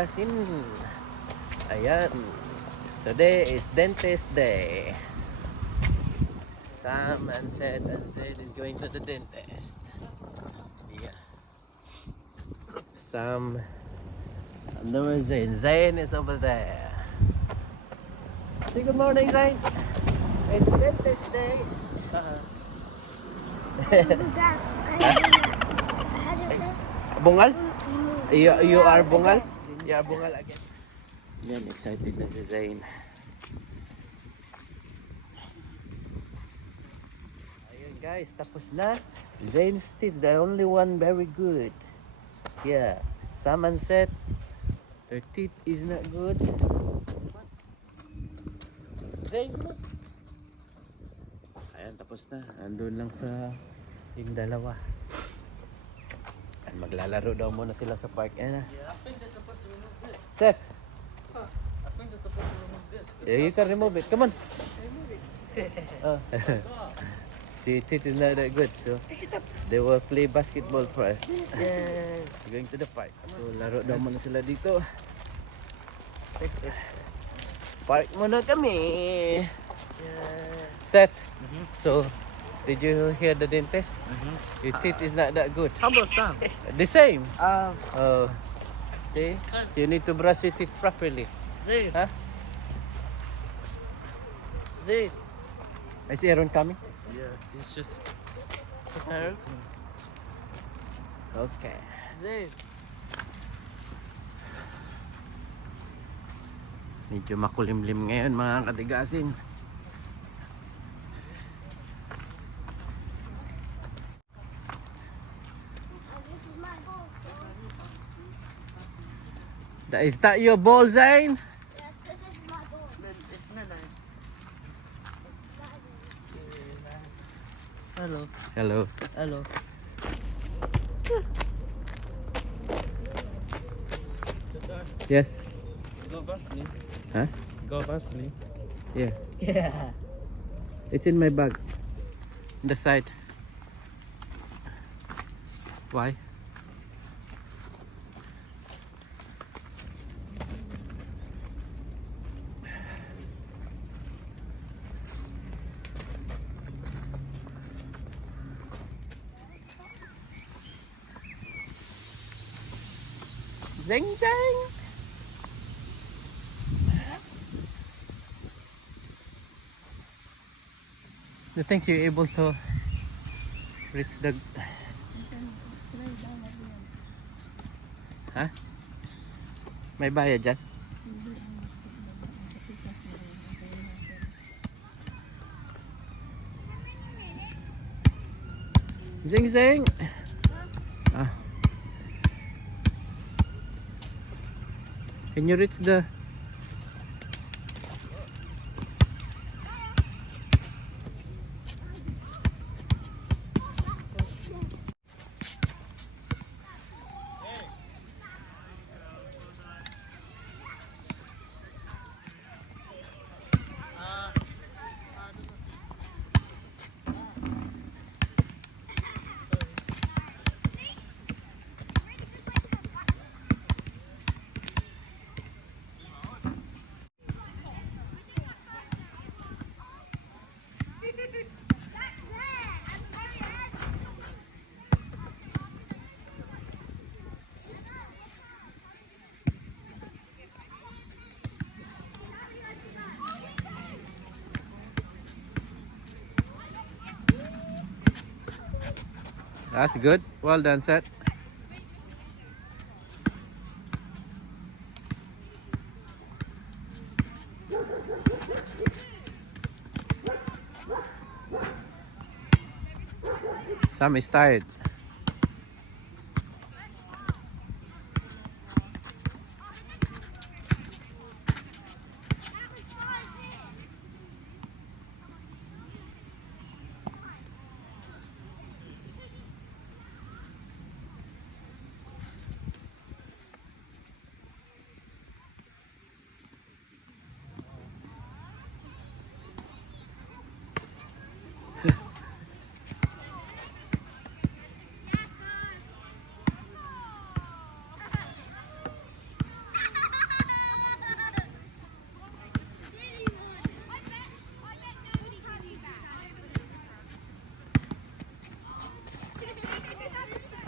katigasin. Ayan. Today is dentist day. Sam and Zed is going to the dentist. Yeah. Sam. And there is Zain. Zain is over there. Say good morning, Zain. It's dentist day. Bungal? You are bungal? You are bungal again. Yan, excited na si Zain. Ayun guys, tapos na. Zain's teeth, the only one very good. Yeah, Sam and Seth, their teeth is not good. Zain, come on. Ayan, tapos na. Andun lang sa yung dalawa. And maglalaro daw muna sila sa park. Ayan na. Yeah, I think they're supposed to remove this. Seth, I think they're supposed to remove this. yeah, you can remove it. Come on. Remove it. See, teeth is not that good, so they will play basketball first. Yeah. Going to the park. So, laro daw muna sila dito. Park muna kami. Yeah. Seth, so, did you hear the dentist? Your teeth is not that good. How about Sam? The same. Um, Oh, see? You need to brush your teeth properly. Zaid. Huh? Zaid. I see Aaron coming. Yeah, it's just. Aaron? Okay. Zaid. Medyo makulimlim ngayon mga katigasin. Is that your ball, Zain? Yes, this is my goal. It's not nice. Hello. Hello. Hello. Yes. Go Vaseline. Huh? Go Vaseline. Yeah. Yeah. It's in my bag. On the side. Why? Zing zing. You think you're able to reach the... Huh? May bayad dyan? Zing zing. Ah. Can you reach the... That's good. Well done, Seth. Sam is tired.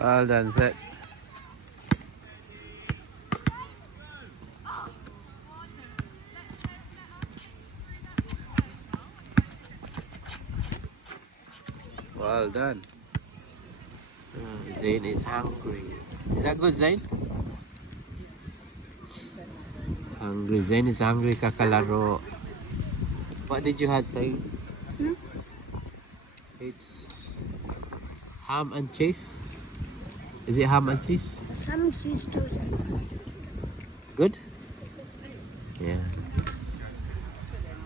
Well done, set. Well done. Zayn is hungry. Is that good, Zayn? Hungry. Zayn is hungry, kakalaro. What did you have, Zayn? It's ham and cheese. Is it ham and cheese? Some cheese toast. Good? Yeah.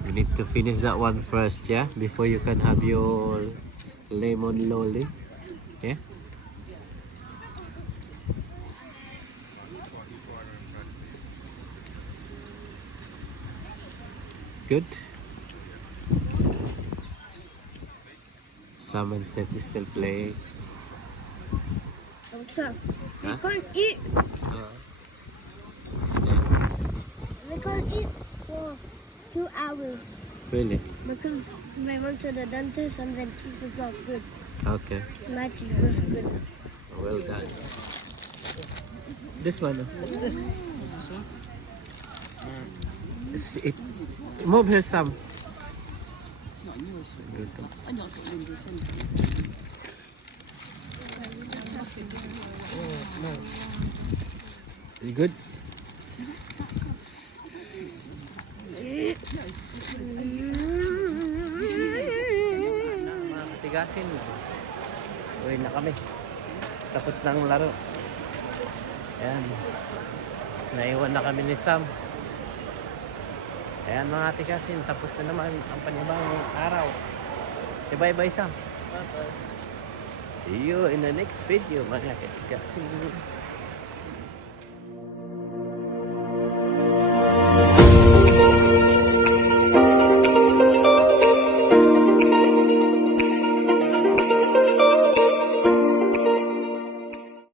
You need to finish that one first, yeah? Before you can have your lemon lolly. Yeah? Good? Sam and Seth is still playing. Okay. We Huh? can't eat. Yeah. We can't eat for 2 hours Really? because we went to the dentist and the teeth was not good. Okay. My teeth was good. Well done. This one. What's this? This one? It. Move here, Sam. You good? Mga katigasin. Uwi na kami. Tapos na ang laro. Ayan. Naiwan na kami ni Sam. Ayan mga katigasin. Tapos na naman ang panibang araw. Bye-bye, Sam. Bye-bye. See you in the next video mga katigasin.